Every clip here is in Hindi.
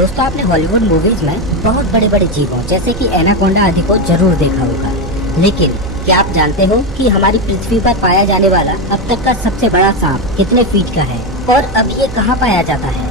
दोस्तों आपने हॉलीवुड मूवीज में बहुत बड़े बड़े जीवों जैसे कि एनाकोंडा आदि को जरूर देखा होगा, लेकिन क्या आप जानते हो कि हमारी पृथ्वी पर पाया जाने वाला अब तक का सबसे बड़ा सांप कितने फीट का है और अब ये कहाँ पाया जाता है?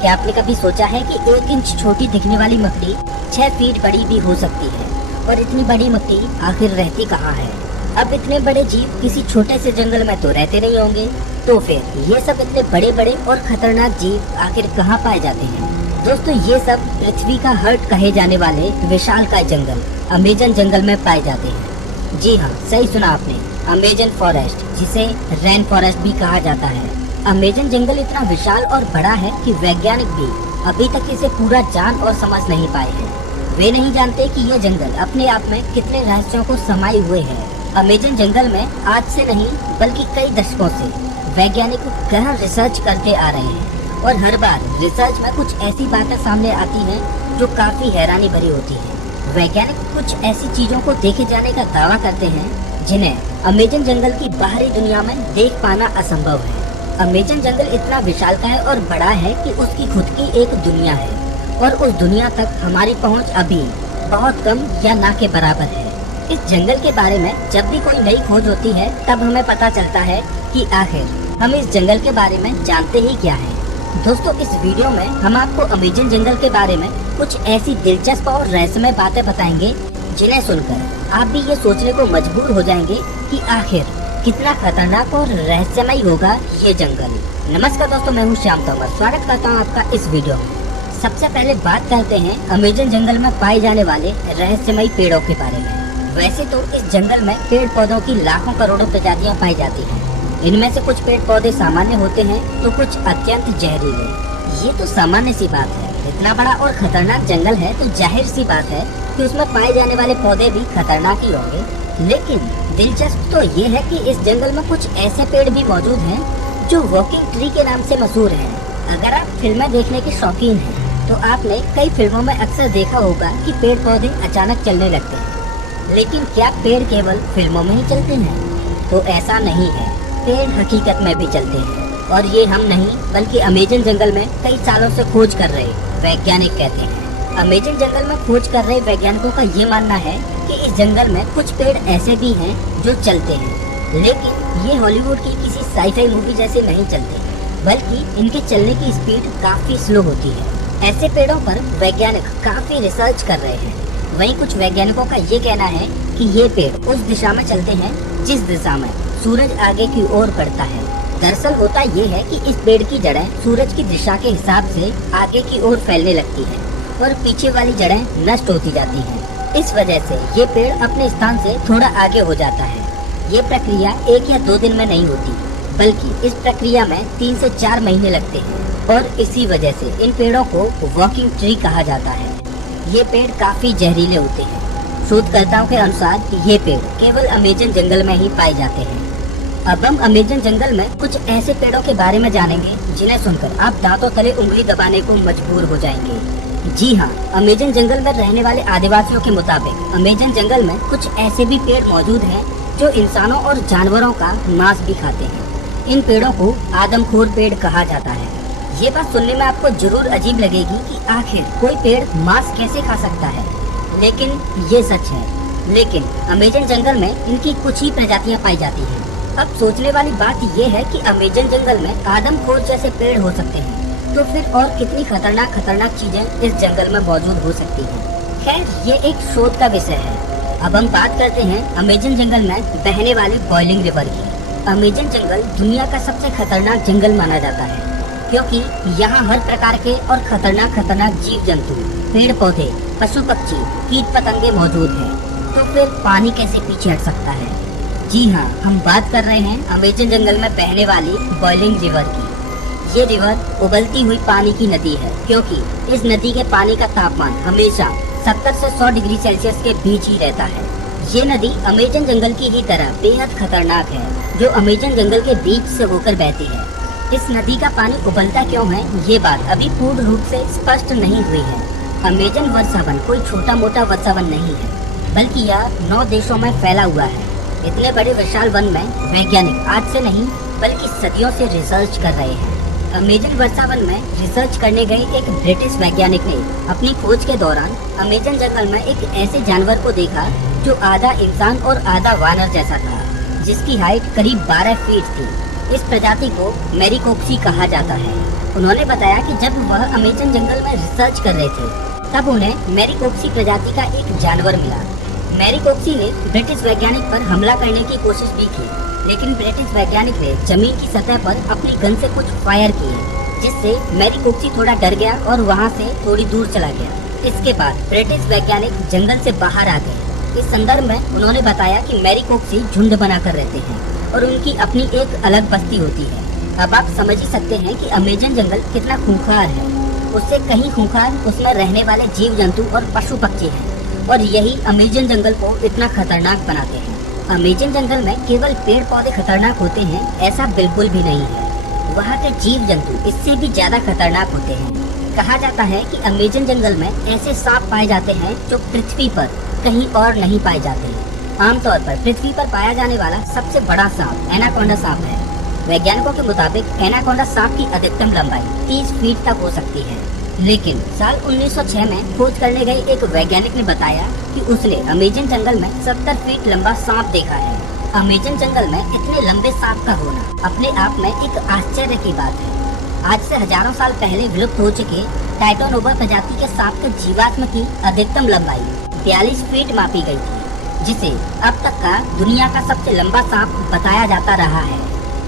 क्या आपने कभी सोचा है कि 1 इंच छोटी दिखने वाली मकड़ी 6 फीट बड़ी भी हो सकती है? और इतनी बड़ी मकड़ी आखिर रहती कहाँ है? अब इतने बड़े जीव किसी छोटे से जंगल में तो रहते नहीं होंगे, तो फिर ये सब इतने बड़े बड़े और खतरनाक जीव आखिर कहाँ पाए जाते हैं? दोस्तों ये सब पृथ्वी का हार्ट कहे जाने वाले विशालकाय जंगल अमेजन जंगल में पाए जाते हैं। जी हाँ, सही सुना आपने, अमेजन फॉरेस्ट, जिसे रेन फॉरेस्ट भी कहा जाता है। अमेजन जंगल इतना विशाल और बड़ा है कि वैज्ञानिक भी अभी तक इसे पूरा जान और समझ नहीं पाए हैं। वे नहीं जानते कि ये जंगल अपने आप में कितने रहस्यों को समाये हुए है। अमेजन जंगल में आज से नहीं बल्कि कई दशकों से वैज्ञानिक गहन रिसर्च करते आ रहे हैं और हर बार रिसर्च में कुछ ऐसी बातें सामने आती हैं जो काफी हैरानी भरी होती है। वैज्ञानिक कुछ ऐसी चीजों को देखे जाने का दावा करते हैं जिन्हें अमेजन जंगल की बाहरी दुनिया में देख पाना असंभव है। अमेजन जंगल इतना विशालकाय और बड़ा है कि उसकी खुद की एक दुनिया है और उस दुनिया तक हमारी पहुंच अभी बहुत कम या ना के बराबर है। इस जंगल के बारे में जब भी कोई नई खोज होती है तब हमें पता चलता है कि आखिर हम इस जंगल के बारे में जानते ही क्या है। दोस्तों इस वीडियो में हम आपको अमेजन जंगल के बारे में कुछ ऐसी दिलचस्प और रहस्यमय बातें बताएंगे जिन्हें सुनकर आप भी ये सोचने को मजबूर हो जाएंगे कि आखिर कितना खतरनाक और रहस्यमय होगा ये जंगल। नमस्कार दोस्तों, मैं हूँ श्याम तोमर, स्वागत करता हूँ आपका इस वीडियो में। सबसे पहले बात करते हैं अमेजन जंगल में पाए जाने वाले रहस्यमय पेड़ों के बारे में। वैसे तो इस जंगल में पेड़ पौधों की लाखों करोड़ों प्रजातियां पाई जाती हैं। इनमें से कुछ पेड़ पौधे सामान्य होते हैं तो कुछ अत्यंत जहरीले। ये तो सामान्य सी बात है, इतना बड़ा और खतरनाक जंगल है तो जाहिर सी बात है कि उसमें पाए जाने वाले पौधे भी खतरनाक ही होंगे। लेकिन दिलचस्प तो ये है कि इस जंगल में कुछ ऐसे पेड़ भी मौजूद हैं जो वॉकिंग ट्री के नाम से मशहूर हैं। अगर आप फिल्में देखने के शौकीन हैं तो आपने कई फिल्मों में अक्सर देखा होगा कि पेड़ पौधे अचानक चलने लगते हैं। लेकिन क्या पेड़ केवल फिल्मों में ही चलते हैं? तो ऐसा नहीं है, पेड़ हकीकत में भी चलते हैं और ये हम नहीं बल्कि अमेजन जंगल में कई सालों से खोज कर रहे वैज्ञानिक कहते हैं। अमेजन जंगल में खोज कर रहे वैज्ञानिकों का ये मानना है कि इस जंगल में कुछ पेड़ ऐसे भी हैं जो चलते हैं, लेकिन ये हॉलीवुड की किसी साई-फाई मूवी जैसे नहीं चलते, बल्कि इनके चलने की स्पीड काफी स्लो होती है। ऐसे पेड़ों पर वैज्ञानिक काफी रिसर्च कर रहे हैं। वहीं कुछ वैज्ञानिकों का ये कहना है कि ये पेड़ उस दिशा में चलते हैं जिस दिशा में सूरज आगे की ओर बढ़ता है। दरअसल होता ये है कि इस पेड़ की जड़ें सूरज की दिशा के हिसाब से आगे की ओर फैलने लगती हैं और पीछे वाली जड़ें नष्ट होती जाती हैं। इस वजह से ये पेड़ अपने स्थान से थोड़ा आगे हो जाता है। ये प्रक्रिया 1 या 2 दिन में नहीं होती, बल्कि इस प्रक्रिया में 3 से 4 महीने लगते हैं और इसी वजह से इन पेड़ों को वॉकिंग ट्री कहा जाता है। ये पेड़ काफी जहरीले होते हैं। शोधकर्ताओं के अनुसार ये पेड़ केवल अमेजन जंगल में ही पाए जाते हैं। अब हम अमेजन जंगल में कुछ ऐसे पेड़ों के बारे में जानेंगे जिन्हें सुनकर आप दांतों तले उंगली दबाने को मजबूर हो जाएंगे। जी हाँ, अमेजन जंगल में रहने वाले आदिवासियों के मुताबिक अमेजन जंगल में कुछ ऐसे भी पेड़ मौजूद हैं जो इंसानों और जानवरों का मांस भी खाते हैं। इन पेड़ों को आदमखोर पेड़ कहा जाता है। ये बात सुनने में आपको जरूर अजीब लगेगी कि आखिर कोई पेड़ मांस कैसे खा सकता है, लेकिन ये सच है। लेकिन अमेजन जंगल में इनकी कुछ ही प्रजातियां पाई जाती हैं। अब सोचने वाली बात ये है कि अमेजन जंगल में आदमखोर जैसे पेड़ हो सकते हैं, तो फिर और कितनी खतरनाक चीजें इस जंगल में मौजूद हो सकती हैं। खैर, ये एक शोध का विषय है। अब हम बात करते हैं अमेजन जंगल में बहने वाले बॉइलिंग रिवर की। अमेजन जंगल दुनिया का सबसे खतरनाक जंगल माना जाता है क्योंकि यहाँ हर प्रकार के और खतरनाक जीव जंतु, पेड़ पौधे, पशु पक्षी, कीट पतंगे मौजूद हैं। तो फिर पानी कैसे पीछे हट सकता है? जी हाँ, हम बात कर रहे हैं अमेजन जंगल में बहने वाली बॉइलिंग रिवर की। ये रिवर उबलती हुई पानी की नदी है क्योंकि इस नदी के पानी का तापमान हमेशा 70 से 100 डिग्री सेल्सियस के बीच ही रहता है। ये नदी अमेजन जंगल की ही तरह बेहद खतरनाक है जो अमेजन जंगल के बीच से होकर बहती है। इस नदी का पानी उबलता क्यों है, ये बात अभी पूर्ण रूप से स्पष्ट नहीं हुई है। अमेजन वर्षावन कोई छोटा मोटा वर्षावन नहीं है, बल्कि यह 9 देशों में फैला हुआ है। इतने बड़े विशाल वन में वैज्ञानिक आज से नहीं बल्कि सदियों से रिसर्च कर रहे हैं। अमेजन वर्षावन में रिसर्च करने गए एक ब्रिटिश वैज्ञानिक ने अपनी खोज के दौरान अमेजन जंगल में एक ऐसे जानवर को देखा जो आधा इंसान और आधा वानर जैसा था, जिसकी हाइट करीब 12 फीट थी। इस प्रजाति को मैरिकोप्सी कहा जाता है। उन्होंने बताया कि जब वह अमेजन जंगल में रिसर्च कर रहे थे तब उन्हें मैरिकोप्सी प्रजाति का एक जानवर मिला। मैरिकोप्सी ने ब्रिटिश वैज्ञानिक पर हमला करने की कोशिश भी की, लेकिन ब्रिटिश वैज्ञानिक ने जमीन की सतह पर अपनी गन से कुछ फायर किए, जिससे मैरिकोप्सी थोड़ा डर गया और वहां से थोड़ी दूर चला गया। इसके बाद ब्रिटिश वैज्ञानिक जंगल से बाहर आ गए। इस संदर्भ में उन्होंने बताया कि मैरिकोप्सी झुंड बनाकर रहते हैं और उनकी अपनी एक अलग बस्ती होती है। अब आप समझ ही सकते हैं कि अमेजन जंगल कितना खूंखार है। उससे कहीं खूंखार उसमें रहने वाले जीव जंतु और पशु पक्षी हैं, और यही अमेजन जंगल को इतना खतरनाक बनाते हैं। अमेजन जंगल में केवल पेड़ पौधे खतरनाक होते हैं ऐसा बिल्कुल भी नहीं है। वहाँ के जीव जंतु इससे भी ज्यादा खतरनाक होते हैं। कहा जाता है कि अमेजन जंगल में ऐसे सांप पाए जाते हैं जो पृथ्वी पर कहीं और नहीं पाए जाते। आमतौर पर पृथ्वी पर पाया जाने वाला सबसे बड़ा सांप एनाकोंडा सांप है। वैज्ञानिकों के मुताबिक एनाकोंडा सांप की अधिकतम लंबाई 30 फीट तक हो सकती है, लेकिन साल 1906 में खोज करने गए एक वैज्ञानिक ने बताया कि उसने अमेजन जंगल में 70 फीट लंबा सांप देखा है। अमेजन जंगल में इतने लंबे सांप का होना अपने आप में एक आश्चर्य की बात है। आज से हजारों साल पहले विलुप्त हो चुके टाइटोनोवा प्रजाति के सांप के जीवात्म की अधिकतम लंबाई 42 फीट मापी गई थी, जिसे अब तक का दुनिया का सबसे लंबा सांप बताया जाता रहा है।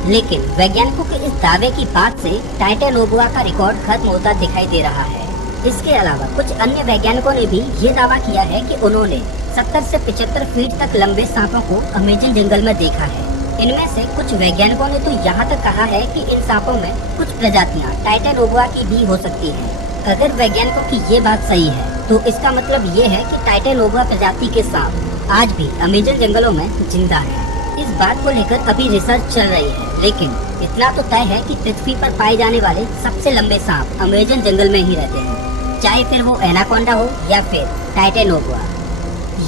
लेकिन वैज्ञानिकों के इस दावे की बात से टाइटोनोवा का रिकॉर्ड खत्म होता दिखाई दे रहा है। इसके अलावा कुछ अन्य वैज्ञानिकों ने भी ये दावा किया है कि उन्होंने 70 से 75 फीट तक लंबे सांपों को अमेजन जंगल में देखा है। इनमें से कुछ वैज्ञानिकों ने तो यहाँ तक कहा है कि इन सांपों में कुछ प्रजातियाँ टाइटोनोवा की भी हो सकती है। अगर वैज्ञानिकों की ये बात सही है तो इसका मतलब ये है कि टाइटोनोवा प्रजाति के सांप आज भी अमेजन जंगलों में जिंदा है। इस बात को लेकर अभी रिसर्च चल रही है, लेकिन इतना तो तय है कि पृथ्वी पर पाए जाने वाले सबसे लंबे सांप अमेजन जंगल में ही रहते हैं, चाहे फिर वो एनाकोंडा हो या फिर टाइटोनोवा।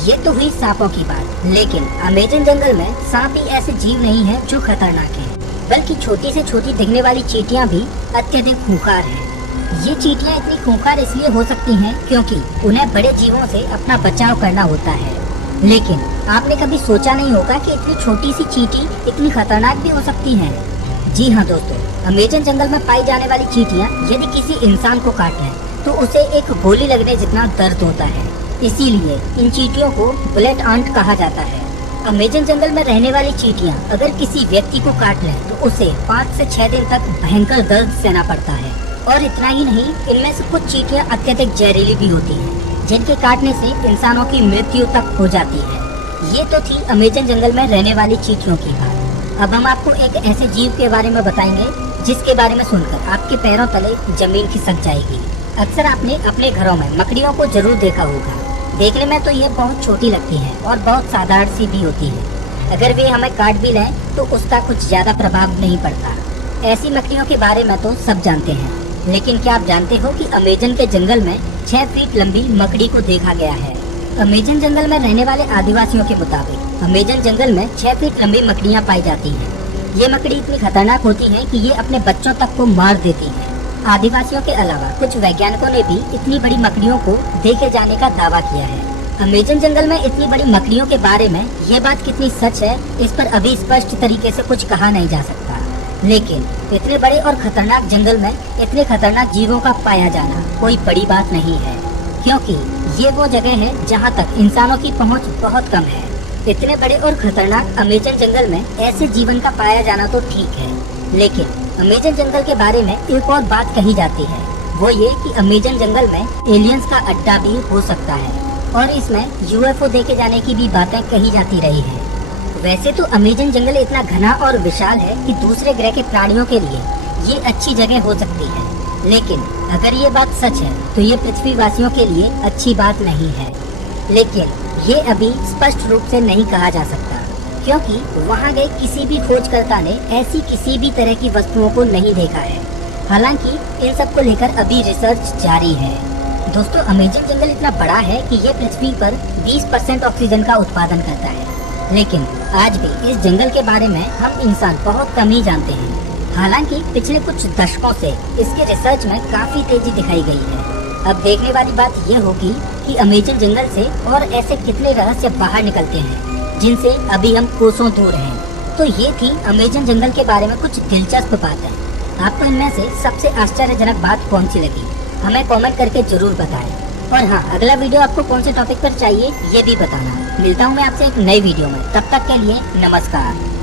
ये तो हुई सांपों की बात, लेकिन अमेजन जंगल में सांप ही ऐसे जीव नहीं है जो खतरनाक है, बल्कि छोटी से छोटी दिखने वाली चींटियां भी अत्यधिक खूंखार हैं। ये चींटियां इतनी खूंखार इसलिए हो सकती हैं क्योंकि उन्हें बड़े जीवों से अपना बचाव करना होता है। लेकिन आपने कभी सोचा नहीं होगा कि इतनी छोटी सी चींटी इतनी खतरनाक भी हो सकती है। जी हाँ दोस्तों, अमेजन जंगल में पाई जाने वाली चींटियां यदि किसी इंसान को काट लें तो उसे एक गोली लगने जितना दर्द होता है। इसीलिए इन चींटियों को बुलेट आंट कहा जाता है। अमेजन जंगल में रहने वाली चींटियां अगर किसी व्यक्ति को काट लें तो उसे 5 से 6 दिन तक भयंकर दर्द सहना पड़ता है। और इतना ही नहीं, इनमें से कुछ चींटियां अत्यधिक जहरीली भी होती हैं, जिनके काटने से इंसानों की मृत्यु तक हो जाती है। ये तो थी अमेजन जंगल में रहने वाली चींटियों की बात। अब हम आपको एक ऐसे जीव के बारे में बताएंगे जिसके बारे में सुनकर आपके पैरों तले जमीन खिसक जाएगी। अक्सर आपने अपने घरों में मकड़ियों को जरूर देखा होगा। देखने में तो ये बहुत छोटी लगती है और बहुत साधारण सी भी होती है। अगर वे हमें काट भी लें तो उसका कुछ ज्यादा प्रभाव नहीं पड़ता। ऐसी मकड़ियों के बारे में तो सब जानते हैं, लेकिन क्या आप जानते हो कि अमेजन के जंगल में 6 फीट लंबी मकड़ी को देखा गया है। अमेजन जंगल में रहने वाले आदिवासियों के मुताबिक अमेजन जंगल में 6 फीट लंबी मकड़ियां पाई जाती हैं। ये मकड़ी इतनी खतरनाक होती हैं कि ये अपने बच्चों तक को मार देती हैं। आदिवासियों के अलावा कुछ वैज्ञानिकों ने भी इतनी बड़ी मकड़ियों को देखे जाने का दावा किया है। अमेजन जंगल में इतनी बड़ी मकड़ियों के बारे में ये बात कितनी सच है, इस पर अभी स्पष्ट तरीके से कुछ कहा नहीं जा सकता। लेकिन इतने बड़े और खतरनाक जंगल में इतने खतरनाक जीवों का पाया जाना कोई बड़ी बात नहीं है, क्योंकि ये वो जगह है जहाँ तक इंसानों की पहुँच बहुत कम है। इतने बड़े और खतरनाक अमेजन जंगल में ऐसे जीवन का पाया जाना तो ठीक है, लेकिन अमेजन जंगल के बारे में एक और बात कही जाती है, वो ये कि अमेजन जंगल में एलियंस का अड्डा भी हो सकता है और इसमें यूएफओ देखे जाने की भी बातें कही जाती रही है। वैसे तो अमेजन जंगल इतना घना और विशाल है कि दूसरे ग्रह के प्राणियों के लिए ये अच्छी जगह हो सकती है, लेकिन अगर ये बात सच है तो ये पृथ्वी वासियों के लिए अच्छी बात नहीं है। लेकिन ये अभी स्पष्ट रूप से नहीं कहा जा सकता, क्योंकि वहाँ गए किसी भी खोजकर्ता ने ऐसी किसी भी तरह की वस्तुओं को नहीं देखा है। हालांकि इन सब को लेकर अभी रिसर्च जारी है। दोस्तों, अमेजन जंगल इतना बड़ा है कि ये पृथ्वी पर 20% ऑक्सीजन का उत्पादन करता है, लेकिन आज भी इस जंगल के बारे में हम इंसान बहुत कम ही जानते हैं। हालांकि पिछले कुछ दशकों से इसके रिसर्च में काफी तेजी दिखाई गई है। अब देखने वाली बात यह होगी कि अमेजन जंगल से और ऐसे कितने रहस्य बाहर निकलते हैं जिनसे अभी हम कोसों दूर हैं। तो ये थी अमेजन जंगल के बारे में कुछ दिलचस्प बातें। आपको इनमें से सबसे आश्चर्यजनक बात कौन सी लगी, हमें कमेंट करके जरूर बताएं। और हाँ, अगला वीडियो आपको कौन से टॉपिक पर चाहिए ये भी बताना। मिलता हूँ मैं आपसे एक नई वीडियो में, तब तक के लिए नमस्कार।